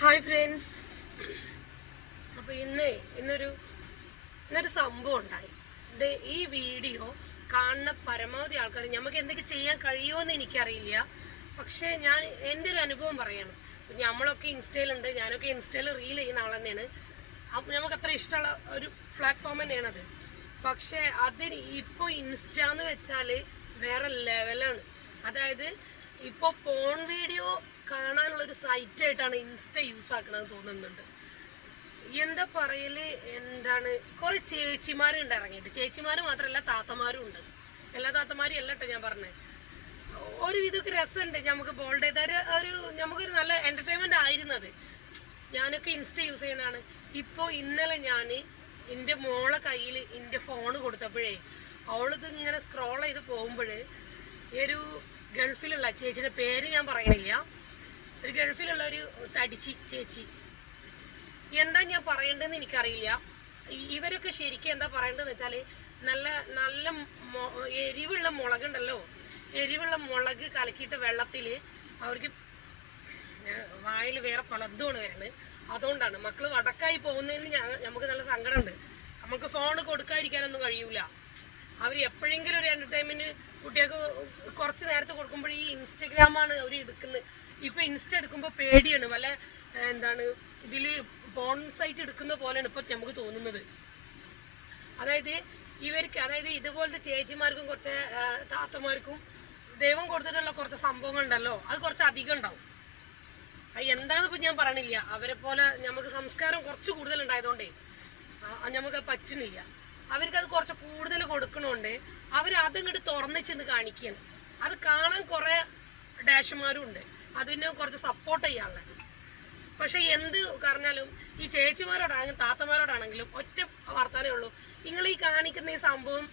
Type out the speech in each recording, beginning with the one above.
Hi friends. അപ്പോൾ ഇന്നൊരു സംഭവം ഉണ്ടായി. ഈ വീഡിയോ കാണുന്ന പരമാവധി ആൾക്കാർ നമുക്ക് എന്തൊക്കെ ചെയ്യാൻ കഴിയുമെന്ന് എനിക്കറിയില്ല. പക്ഷേ ഞാൻ എൻ്റെ ഒരു അനുഭവം പറയണം. നമ്മളൊക്കെ ഇൻസ്റ്റയിലുണ്ട്, ഞാനൊക്കെ ഇൻസ്റ്റയിൽ റീൽ ചെയ്യുന്ന ആൾ തന്നെയാണ്. നമുക്ക് അത്ര ഇഷ്ടമുള്ള ഒരു പ്ലാറ്റ്ഫോം തന്നെയാണത്. പക്ഷേ അതിന് ഇപ്പോൾ ഇൻസ്റ്റ എന്ന് വെച്ചാൽ വേറെ ലെവലാണ്. അതായത് ഇപ്പോൾ പോൺ വീഡിയോ കാണാനുള്ളൊരു സൈറ്റായിട്ടാണ് ഇൻസ്റ്റ യൂസ് ആക്കണമെന്ന് തോന്നുന്നുണ്ട്. എന്താ പറയല്, കുറെ ചേച്ചിമാരുണ്ട് ഇറങ്ങിയിട്ട്. ചേച്ചിമാർ മാത്രമല്ല, താത്തമാരും ഉണ്ട്. എല്ലാ താത്തമാരും അല്ല കേട്ടോ ഞാൻ പറഞ്ഞത്. ഒരു വിധമൊക്കെ രസമുണ്ട്. നമുക്ക് ബോൾഡ് ചെയ്ത നമുക്കൊരു നല്ല എന്റർടൈൻമെന്റ് ആയിരുന്നു അത്. ഞാനൊക്കെ ഇൻസ്റ്റ യൂസ് ചെയ്യണതാണ്. ഇപ്പോൾ ഇന്നലെ ഞാൻ എൻ്റെ മോളെ കയ്യിൽ എൻ്റെ ഫോൺ കൊടുത്തപ്പോഴേ അവളിത് ഇങ്ങനെ സ്ക്രോൾ ചെയ്ത് പോകുമ്പോൾ ഒരു ഗൾഫിലുള്ള ചേച്ചിയുടെ പേര് ഞാൻ പറയണില്ല, ഒരു ഗൾഫിലുള്ള ഒരു തടിച്ചി ചേച്ചി, എന്താ ഞാൻ പറയേണ്ടതെന്ന് എനിക്കറിയില്ല. ഇവരൊക്കെ ശരിക്കും എന്താ പറയേണ്ടതെന്ന് വെച്ചാൽ നല്ല നല്ല എരിവുള്ള മുളകുണ്ടല്ലോ, എരിവുള്ള മുളക് കലക്കിയിട്ട് വെള്ളത്തിൽ അവർക്ക് വായിൽ വേറെ പലതുമാണ് വരുന്നത്. അതുകൊണ്ടാണ് മക്കൾ വടക്കായി പോകുന്നതിന് നമുക്ക് നല്ല സങ്കടമുണ്ട്. നമുക്ക് ഫോൺ കൊടുക്കാതിരിക്കാനൊന്നും കഴിയൂല. അവർ എപ്പോഴെങ്കിലും ഒരു എന്റർടൈൻമെന്റ് കുട്ടികൾക്ക് കുറച്ച് നേരത്തെ കൊടുക്കുമ്പോൾ ഈ ഇൻസ്റ്റഗ്രാമാണ് അവർ എടുക്കുന്നത്. ഇപ്പൊ ഇൻസ്റ്റ എടുക്കുമ്പോൾ പേടിയാണ്. വല്ല ഇതില് പോൺ സൈറ്റ് എടുക്കുന്ന പോലെയാണ് ഇപ്പൊ നമുക്ക് തോന്നുന്നത്. അതായത് ഇതുപോലത്തെ ചേച്ചിമാർക്കും കുറച്ച് താത്തമാർക്കും ദൈവം കൊടുത്തിട്ടുള്ള കുറച്ച് സംഭവങ്ങൾ ഉണ്ടല്ലോ, അത് കുറച്ച് അധികം ഉണ്ടാവും. അത് എന്താണെന്ന് ഇപ്പൊ ഞാൻ പറയണില്ല. അവരെ പോലെ നമുക്ക് സംസ്കാരം കുറച്ച് കൂടുതൽ ഉണ്ടായതുകൊണ്ടേ നമുക്ക് പറ്റുന്നില്ല. അവർക്കത് കുറച്ച് കൂടുതൽ കൊടുക്കണോണ്ട് അതങ്ങോട്ട് തുറന്നിച്ചിട്ട് കാണിക്കുകയാണ്. അത് കാണാൻ കുറെ ഡാഷുമാരും ഉണ്ട്, അതിനെ കുറച്ച് സപ്പോർട്ട് ചെയ്യാനുള്ള. പക്ഷെ എന്ത് പറഞ്ഞാലും ഈ ചേച്ചിമാരോടാണെങ്കിലും താത്തമാരോടാണെങ്കിലും ഒറ്റ വർത്താനേ ഉള്ളൂ. നിങ്ങൾ ഈ കാണിക്കുന്ന ഈ സംഭവം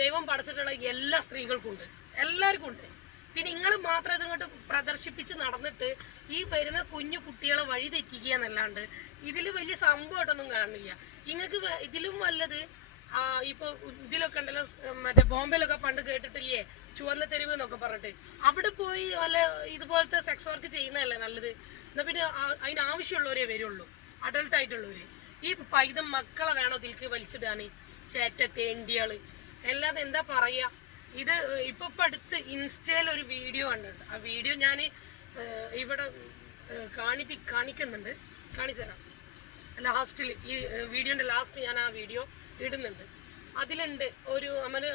ദൈവം പഠിച്ചിട്ടുള്ള എല്ലാ സ്ത്രീകൾക്കും ഉണ്ട്, എല്ലാവർക്കും ഉണ്ട്. പിന്നെ നിങ്ങൾ മാത്രം ഇതിങ്ങോട്ട് പ്രദർശിപ്പിച്ച് നടന്നിട്ട് ഈ വരുന്ന കുഞ്ഞു കുട്ടികളെ വഴി തെറ്റിക്കുക എന്നല്ലാണ്ട് ഇതിൽ വലിയ സംഭവമായിട്ടൊന്നും കാണില്ല. നിങ്ങൾക്ക് ഇതിലും വല്ലത് ഇപ്പൊ ഇതിലൊക്കെ ഉണ്ടല്ലോ, മറ്റേ ബോംബെയിലൊക്കെ പണ്ട് കേട്ടിട്ടില്ലേ, ചുവന്ന തെരുവ് എന്നൊക്കെ പറഞ്ഞിട്ട്, അവിടെ പോയി വല്ല ഇതുപോലത്തെ സെക്സ് വർക്ക് ചെയ്യുന്നതല്ലേ നല്ലത്. എന്നാ പിന്നെ അതിനാവശ്യമുള്ളവരേ വരുള്ളൂ, അഡൾട്ട് ആയിട്ടുള്ളവര്. ഈ പൈതം മക്കളെ വേണോ ഇതിലേക്ക് വലിച്ചിടാന്, ചേറ്റ തേണ്ടിയാള്. അല്ലാതെ എന്താ പറയാ. ഇത് ഇപ്പൊ അടുത്ത് ഇൻസ്റ്റയിൽ ഒരു വീഡിയോ കണ്ടിട്ടുണ്ട്. ആ വീഡിയോ ഞാൻ ഇവിടെ കാണിക്കുന്നുണ്ട്, കാണിച്ചു തരാം. ലാസ്റ്റിൽ ഈ വീഡിയോന്റെ ലാസ്റ്റ് ഞാൻ ആ വീഡിയോ ഇടുന്നുണ്ട്. അതിലുണ്ട്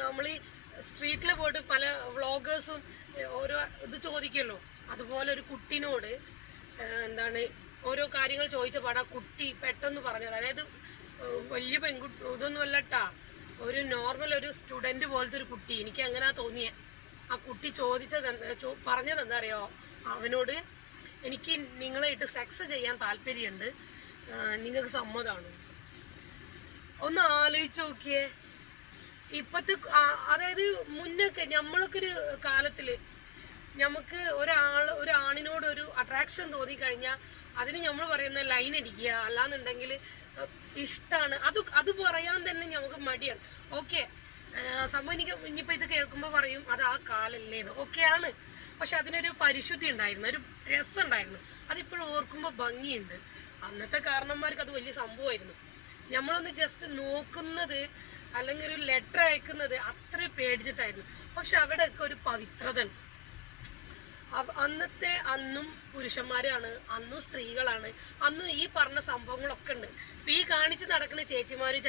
നമ്മൾ ഈ സ്ട്രീറ്റിൽ പോയിട്ട് പല വ്ളോഗേഴ്സും ഓരോ ഇത് ചോദിക്കുമല്ലോ, അതുപോലെ ഒരു കുട്ടീനോട് ഓരോ കാര്യങ്ങൾ ചോദിച്ചപ്പോൾ ആ കുട്ടി പെട്ടെന്ന് പറഞ്ഞത്, അതായത് വലിയ പെൺകുട്ടി ഇതൊന്നും അല്ലട്ടാ, ഒരു നോർമൽ ഒരു സ്റ്റുഡന്റ് പോലത്തെ ഒരു കുട്ടി. എനിക്ക് അങ്ങനെ തോന്നിയേ. ആ കുട്ടി പറഞ്ഞത് എന്താ അറിയോ, അവനോട് എനിക്ക് നിങ്ങളെ ഇട്ട് സെക്സ് ചെയ്യാൻ താല്പര്യമുണ്ട്, നിങ്ങൾക്ക് സമ്മതമാണ്. ഒന്ന് ആലോചിച്ച് നോക്കിയേ. ഇപ്പത്തെ അതായത് മുന്നൊക്കെ നമ്മളൊക്കെ ഒരു കാലത്തില് നമുക്ക് ഒരാണിനോട് ഒരു അട്രാക്ഷൻ തോന്നിക്കഴിഞ്ഞാൽ അതിന് നമ്മൾ പറയുന്ന ലൈൻ അടിക്കുക, അല്ലാന്നുണ്ടെങ്കിൽ ഇഷ്ടമാണ് അത് പറയാൻ തന്നെ നമുക്ക് മടിയാണ്. ഓക്കെ, സംഭവം ഇനിയിപ്പോൾ ഇത് കേൾക്കുമ്പോൾ പറയും അത് ആ കാലല്ലേന്ന്. ഓക്കെയാണ്, പക്ഷെ അതിനൊരു പരിശുദ്ധി ഉണ്ടായിരുന്നു, ഒരു രസം ഉണ്ടായിരുന്നു. അതിപ്പോഴും ഓർക്കുമ്പോൾ ഭംഗിയുണ്ട്. അന്നത്തെ കാരണന്മാർക്ക് അത് വലിയ സംഭവമായിരുന്നു. നമ്മളൊന്ന് ജസ്റ്റ് നോക്കുന്നത് അല്ലെങ്കിൽ ഒരു ലെറ്റർ അയക്കുന്നത് അത്ര പേടിച്ചിട്ടായിരുന്നു. പക്ഷെ അവിടെയൊക്കെ ഒരു പവിത്രത ഉണ്ട്. അന്നും പുരുഷന്മാരാണ്, അന്നും സ്ത്രീകളാണ്, അന്നും ഈ പറഞ്ഞ സംഭവങ്ങളൊക്കെ ഉണ്ട്. ഇപ്പൊ ഈ കാണിച്ച് നടക്കുന്ന ചേച്ചിമാരും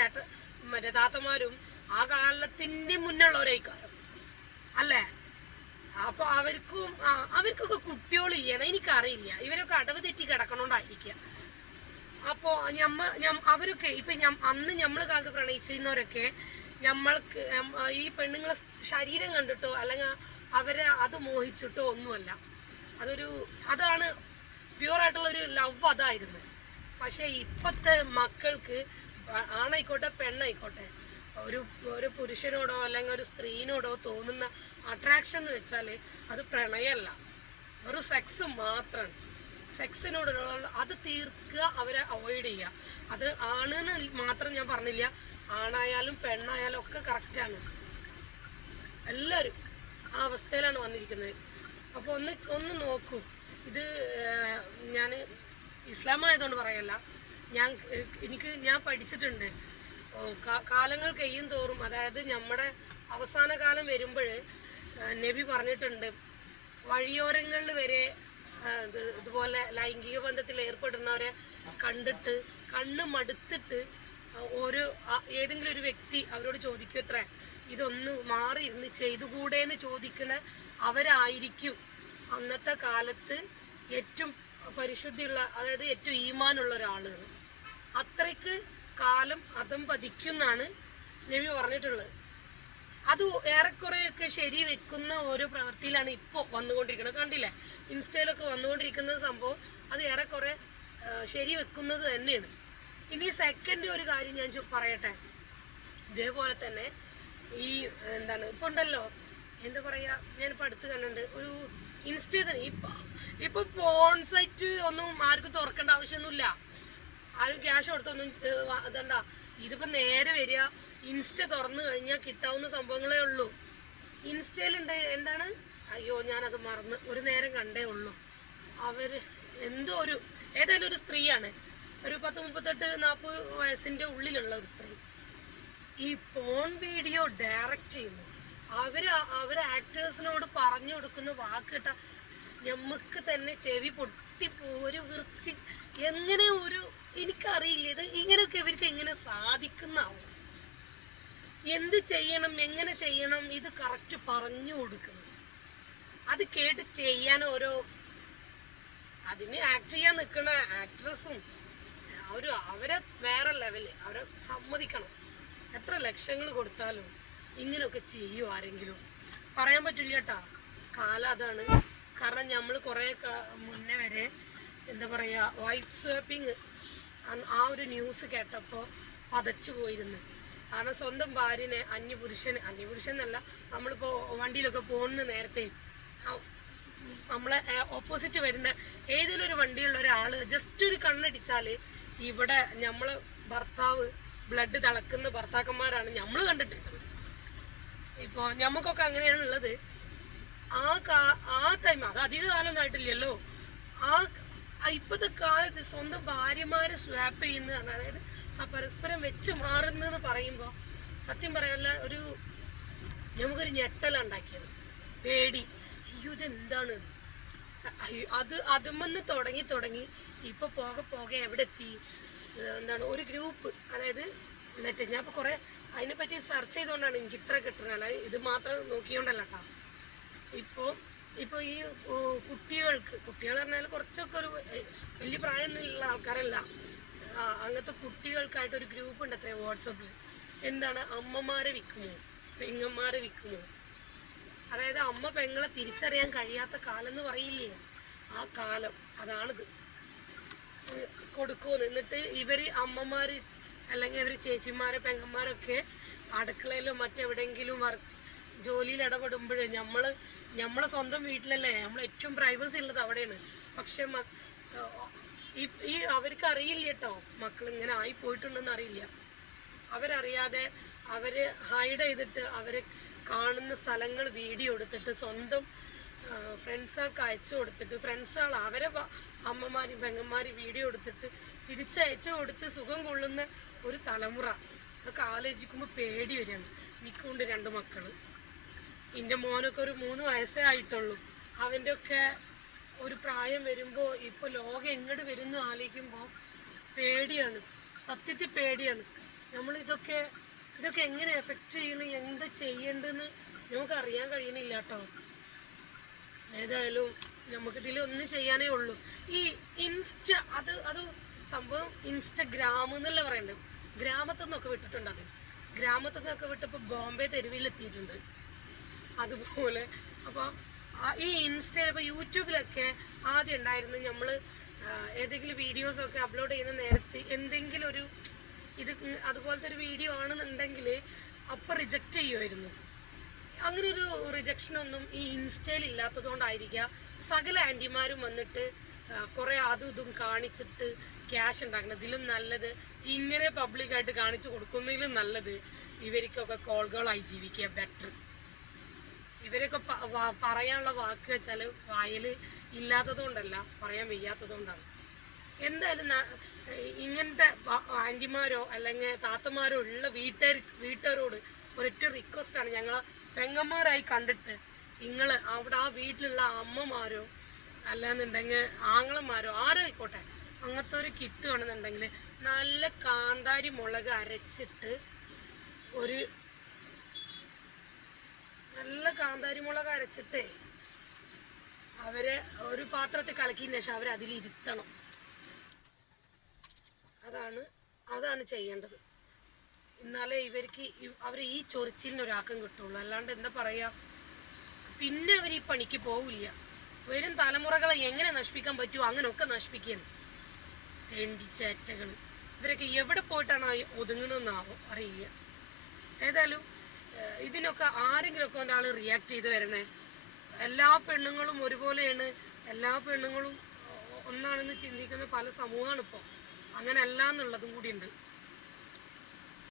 മറ്റേ താത്തമാരും ആ കാലത്തിന്റെ മുന്നുള്ളവരായിക്കാരം അല്ലേ. അപ്പൊ അവർക്കൊക്കെ കുട്ടികളില്ല, എനിക്കറിയില്ല. ഇവരൊക്കെ അടവ് തെറ്റി കിടക്കണോണ്ടായിരിക്കുക. അപ്പോ അവരൊക്കെ ഇപ്പൊ അന്ന് നമ്മളെ കാലത്ത് പ്രണയിച്ചിരുന്നവരൊക്കെ നമ്മൾക്ക് ഈ പെണ്ണുങ്ങളെ ശരീരം കണ്ടിട്ടോ അല്ലെങ്കിൽ അവരെ അത് മോഹിച്ചിട്ടോ ഒന്നുമല്ല. അതാണ് പ്യൂർ ആയിട്ടുള്ള ഒരു ലവ്, അതായിരുന്നു. പക്ഷെ ഇപ്പത്തെ മക്കൾക്ക് ആണായിക്കോട്ടെ പെണ്ണായിക്കോട്ടെ ഒരു പുരുഷനോടോ അല്ലെങ്കിൽ ഒരു സ്ത്രീനോടോ തോന്നുന്ന അട്രാക്ഷൻ എന്ന് വെച്ചാൽ അത് പ്രണയമല്ല, ഒരു സെക്സ് മാത്രമാണ്. സെക്സിനോടുള്ള അത് തീർക്കുക, അവരെ അവോയ്ഡ് ചെയ്യുക. അത് ആണെന്ന് മാത്രം ഞാൻ പറഞ്ഞില്ല, ആണായാലും പെണ്ണായാലും ഒക്കെ കറക്റ്റാണ്. എല്ലാവരും ആ അവസ്ഥയിലാണ് വന്നിരിക്കുന്നത്. അപ്പോൾ ഒന്ന് നോക്കൂ. ഇത് ഞാൻ ഈ ഇസ്ലാം ആയതുകൊണ്ട് പറയല്ല, ഞാൻ പഠിച്ചിട്ടുണ്ട്. കാലങ്ങൾ കഴിയും തോറും, അതായത് നമ്മുടെ അവസാന കാലം വരുമ്പോൾ നബി പറഞ്ഞിട്ടുണ്ട്, വഴിയോരങ്ങളിൽ വരെ ഇതുപോലെ ലൈംഗിക ബന്ധത്തിൽ ഏർപ്പെടുന്നവരെ കണ്ടിട്ട് കണ്ണ് മടുത്തിട്ട് ഏതെങ്കിലും ഒരു വ്യക്തി അവരോട് ചോദിക്കും അത്ര, ഇതൊന്ന് മാറി ഇരുന്ന് ചെയ്തുകൂടെന്ന് ചോദിക്കണ അവരായിരിക്കും അന്നത്തെ കാലത്ത് ഏറ്റവും പരിശുദ്ധിയുള്ള, അതായത് ഏറ്റവും ഈമാനുള്ള ഒരാള്. അത്രയ്ക്ക് കാലം അതം പതിക്കുന്നാണ് നബി പറഞ്ഞിട്ടുള്ളത്. അത് ഏറെക്കുറെയൊക്കെ ശരി വെക്കുന്ന ഓരോ പ്രവൃത്തിയിലാണ് ഇപ്പോൾ വന്നുകൊണ്ടിരിക്കുന്നത്. കണ്ടില്ലേ, ഇൻസ്റ്റയിലൊക്കെ വന്നുകൊണ്ടിരിക്കുന്ന സംഭവം അത് ഏറെക്കുറെ ശരി വെക്കുന്നത് തന്നെയാണ്. ഇനി സെക്കൻഡ് ഒരു കാര്യം ഞാൻ പറയട്ടെ. ഇതേപോലെ തന്നെ ഈ ഇപ്പൊ ഉണ്ടല്ലോ, എന്താ പറയാ, ഞാനിപ്പോൾ അടുത്ത് കണ്ടിട്ടുണ്ട് ഒരു ഇൻസ്റ്റയിൽ തന്നെ ഇപ്പൊ പോൺ സൈറ്റ് ഒന്നും ആർക്കും തുറക്കേണ്ട ആവശ്യമൊന്നുമില്ല, ആരും ക്യാഷ് കൊടുത്തൊന്നും ഇതണ്ട. ഇതിപ്പോ നേരെ വരിക, ഇൻസ്റ്റ തുറന്നു കഴിഞ്ഞാൽ കിട്ടാവുന്ന സംഭവങ്ങളേ ഉള്ളൂ. ഇൻസ്റ്റയിലുണ്ട് എന്താണ്, അയ്യോ ഞാനത് മറന്ന് ഒരു നേരം കണ്ടേ ഉള്ളൂ. അവര് എന്തോ ഏതായാലും ഒരു സ്ത്രീയാണ്, ഒരു 10-38-40 വയസ്സിന്റെ ഉള്ളിലുള്ള ഒരു സ്ത്രീ ഈ പോൺ വീഡിയോ ഡയറക്റ്റ് ചെയ്യുന്നു. അവര് ആക്ടേഴ്സിനോട് പറഞ്ഞു കൊടുക്കുന്ന വാക്ക് കേട്ട നമുക്ക് തന്നെ ചെവി പൊട്ടിപ്പോ. ഒരു വൃത്തി എങ്ങനെ എനിക്കറിയില്ല, ഇത് ഇങ്ങനെയൊക്കെ ഇവർക്ക് എങ്ങനെ സാധിക്കുന്നാവും. എന്ത് ചെയ്യണം, എങ്ങനെ ചെയ്യണം, ഇത് കറക്റ്റ് പറഞ്ഞു കൊടുക്കണം. അത് കേട്ട് ചെയ്യാൻ അതിന് ആക്ട് ചെയ്യാൻ നിൽക്കുന്ന ആക്ട്രസും അവരെ വേറെ ലെവല്, അവരെ സമ്മതിക്കണം. എത്ര ലക്ഷങ്ങൾ കൊടുത്താലും ഇങ്ങനെയൊക്കെ ചെയ്യും ആരെങ്കിലും, പറയാൻ പറ്റില്ല കേട്ടാ. കാലം അതാണ്. കാരണം നമ്മൾ കുറെ മുന്നേ വരെ എന്താ പറയാ, വൈറ്റ് സ്വാപ്പിങ് ആ ഒരു ന്യൂസ് കേട്ടപ്പോൾ പതച്ചു പോയിരുന്നു. കാരണം സ്വന്തം ഭാര്യനെ അന്യപുരുഷനല്ല, നമ്മളിപ്പോൾ വണ്ടിയിലൊക്കെ പോകുന്ന നേരത്തെ നമ്മളെ ഓപ്പോസിറ്റ് വരുന്ന ഏതെങ്കിലും ഒരു വണ്ടിയുള്ള ഒരാൾ ജസ്റ്റ് ഒരു കണ്ണടിച്ചാൽ ഇവിടെ നമ്മളെ ഭർത്താവ് ബ്ലഡ് തിളക്കുന്ന ഭർത്താക്കന്മാരാണ് നമ്മൾ കണ്ടിട്ടുള്ളത്. ഇപ്പോൾ നമുക്കൊക്കെ അങ്ങനെയാണുള്ളത്. ആ ടൈം അത് അധിക കാലമൊന്നും ആയിട്ടില്ലല്ലോ. ഇപ്പോഴത്തെ കാലത്ത് സ്വന്തം ഭാര്യമാരെ സ്വാപ്പ് ചെയ്യുന്നതാണ്, അതായത് ആ പരസ്പരം വെച്ച് മാറുന്നതെന്ന് പറയുമ്പോൾ സത്യം പറയാനുള്ള നമുക്കൊരു ഞെട്ടലുണ്ടാക്കിയത്, പേടി. അയ്യോ ഇതെന്താണ് അതുമെന്ന് തുടങ്ങി ഇപ്പൊ പോകെ എവിടെ എത്തി. ഒരു ഗ്രൂപ്പ്, അതായത് ഞാൻ ഇപ്പൊ കുറെ അതിനെപ്പറ്റി സെർച്ച് ചെയ്തുകൊണ്ടാണ് എനിക്ക് ഇത്ര കിട്ടുന്നത്, അല്ല ഇത് മാത്രം നോക്കിയോണ്ടല്ല കേട്ടോ. ഇപ്പൊ ഈ കുട്ടികൾ പറഞ്ഞാൽ കുറച്ചൊക്കെ ഒരു വലിയ പ്രായമൊന്നുമുള്ള ആൾക്കാരല്ല, അങ്ങനത്തെ കുട്ടികൾക്കായിട്ട് ഒരു ഗ്രൂപ്പ് ഉണ്ട് അത്രയും വാട്സപ്പിൽ. എന്താണ്, അമ്മമാരെ വിൽക്കുമോ, പെങ്ങന്മാരെ വിൽക്കുമോ, അതായത് അമ്മ പെങ്ങളെ തിരിച്ചറിയാൻ കഴിയാത്ത കാലം എന്ന് പറയില്ലേ, ആ കാലം അതാണിത്. കൊടുക്കുമെന്ന്. എന്നിട്ട് ഇവര് അമ്മമാര് അല്ലെങ്കിൽ ഇവര് ചേച്ചിമാരെ പെങ്ങന്മാരൊക്കെ അടുക്കളയിലോ മറ്റെവിടെയെങ്കിലും ജോലിയിൽ ഇടപെടുമ്പോൾ നമ്മളെ സ്വന്തം വീട്ടിലല്ലേ, നമ്മൾ ഏറ്റവും പ്രൈവസി ഉള്ളത് അവിടെയാണ്. പക്ഷെ അവർക്ക് അറിയില്ല കേട്ടോ, മക്കൾ ഇങ്ങനെ ആയി പോയിട്ടുണ്ടെന്ന് അറിയില്ല. അവരറിയാതെ അവര് ഹൈഡ് ചെയ്തിട്ട് അവര് കാണുന്ന സ്ഥലങ്ങൾ വീഡിയോ എടുത്തിട്ട് സ്വന്തം ഫ്രണ്ട്സുകൾക്ക് അയച്ചു കൊടുത്തിട്ട്, ഫ്രണ്ട്സുകൾ അവരെ അമ്മമാരും പെങ്ങന്മാരും വീഡിയോ എടുത്തിട്ട് തിരിച്ചയച്ചു കൊടുത്ത് സുഖം കൊള്ളുന്ന ഒരു തലമുറ. അതൊക്കെ ആലോചിക്കുമ്പോൾ പേടി വരികയാണ്. എനിക്കുണ്ട് 2 മക്കള്. എൻ്റെ മോനൊക്കെ ഒരു 3 വയസ്സേ ആയിട്ടുള്ളൂ. അവൻ്റെ ഒക്കെ ഒരു പ്രായം വരുമ്പോൾ ഇപ്പൊ ലോകം എങ്ങോട്ട് വരുന്നു ആലോചിക്കുമ്പോൾ പേടിയാണ്, സത്യത്തിൽ പേടിയാണ്. നമ്മൾ ഇതൊക്കെ എങ്ങനെ എഫക്റ്റ് ചെയ്യണം, എന്താ ചെയ്യേണ്ടെന്ന് നമുക്ക് അറിയാൻ കഴിയണില്ല കേട്ടോ. ഏതായാലും നമുക്കിതിൽ ഒന്നും ചെയ്യാനേ ഉള്ളൂ. ഈ അത് സംഭവം ഇൻസ്റ്റഗ്രാം എന്നല്ല പറയണ്ടത്, ഗ്രാമത്തിൽ നിന്നൊക്കെ വിട്ടിട്ടുണ്ട്. ഗ്രാമത്തിൽ നിന്നൊക്കെ വിട്ടപ്പോൾ ബോംബെ തെരുവിലെത്തിയിട്ടുണ്ട്. അതുപോലെ അപ്പോൾ ഈ ഇൻസ്റ്റയിൽ ഇപ്പോൾ യൂട്യൂബിലൊക്കെ ആദ്യം ഉണ്ടായിരുന്നു, നമ്മൾ ഏതെങ്കിലും വീഡിയോസൊക്കെ അപ്ലോഡ് ചെയ്യുന്ന നേരത്ത് എന്തെങ്കിലും അതുപോലത്തെ ഒരു വീഡിയോ ആണെന്നുണ്ടെങ്കിൽ അപ്പം റിജക്റ്റ് ചെയ്യുമായിരുന്നു. അങ്ങനെ ഒരു റിജക്ഷനൊന്നും ഈ ഇൻസ്റ്റയിൽ ഇല്ലാത്തത് കൊണ്ടായിരിക്കുക സകല ആൻറ്റിമാരും വന്നിട്ട് കുറേ അതും ഇതും കാണിച്ചിട്ട് ക്യാഷ് ഉണ്ടാക്കണം. ഇതിലും നല്ലത് ഇങ്ങനെ പബ്ലിക്കായിട്ട് കാണിച്ചു കൊടുക്കുന്നതിലും നല്ലത് ഇവർക്കൊക്കെ കോളുകളായി ജീവിക്കുക ബെറ്റർ. ഇവരൊക്കെ പറയാനുള്ള വാക്ക് വെച്ചാൽ വായിൽ ഇല്ലാത്തത് കൊണ്ടല്ല, പറയാൻ വയ്യാത്തത് കൊണ്ടാണ്. എന്തായാലും ഇങ്ങനത്തെ ആൻറ്റിമാരോ അല്ലെങ്കിൽ താത്തമാരോ ഉള്ള വീട്ടുകാരോട് ഒരൊറ്റ റിക്വസ്റ്റാണ്, ഞങ്ങളെ പെങ്ങന്മാരായി കണ്ടിട്ട് നിങ്ങൾ അവിടെ ആ വീട്ടിലുള്ള അമ്മമാരോ അല്ലാന്നുണ്ടെങ്കിൽ ആങ്ങളമാരോ ആരും ആയിക്കോട്ടെ, അങ്ങനത്തെ ഒരു കിട്ടുകയാണെന്നുണ്ടെങ്കിൽ നല്ല കാന്താരി മുളക് അരച്ചിട്ട് നല്ല കാന്താരി മുളക് അരച്ചിട്ടേ അവരെ ഒരു പാത്രത്തിൽ കലക്കിയതിന് ശേഷം അവരെ അതിലിരുത്തണം. അതാണ് ചെയ്യേണ്ടത്. എന്നാലേ അവരെ ഈ ചൊറിച്ചിലിന് ഒരാക്കം കിട്ടുള്ളൂ. അല്ലാണ്ട് എന്താ പറയുക, പിന്നെ അവർ ഈ പണിക്ക് പോവില്ല. വരും തലമുറകളെ എങ്ങനെ നശിപ്പിക്കാൻ പറ്റുമോ അങ്ങനെയൊക്കെ നശിപ്പിക്കുകയാണ് തേണ്ടിച്ചേറ്റകൾ. ഇവരൊക്കെ എവിടെ പോയിട്ടാണ് ഒതുങ്ങണമെന്നാവോ അറിയില്ല. ഏതായാലും ഇതിനൊക്കെ ആരെങ്കിലുമൊക്കെ ഒരാൾ റിയാക്ട് ചെയ്ത് വരണേ. എല്ലാ പെണ്ണുങ്ങളും ഒരുപോലെയാണ്, എല്ലാ പെണ്ണുങ്ങളും ഒന്നാണെന്ന് ചിന്തിക്കുന്ന പല സമൂഹമാണ് ഇപ്പോൾ. അങ്ങനെ അല്ല എന്നുള്ളതും കൂടി ഉണ്ട്.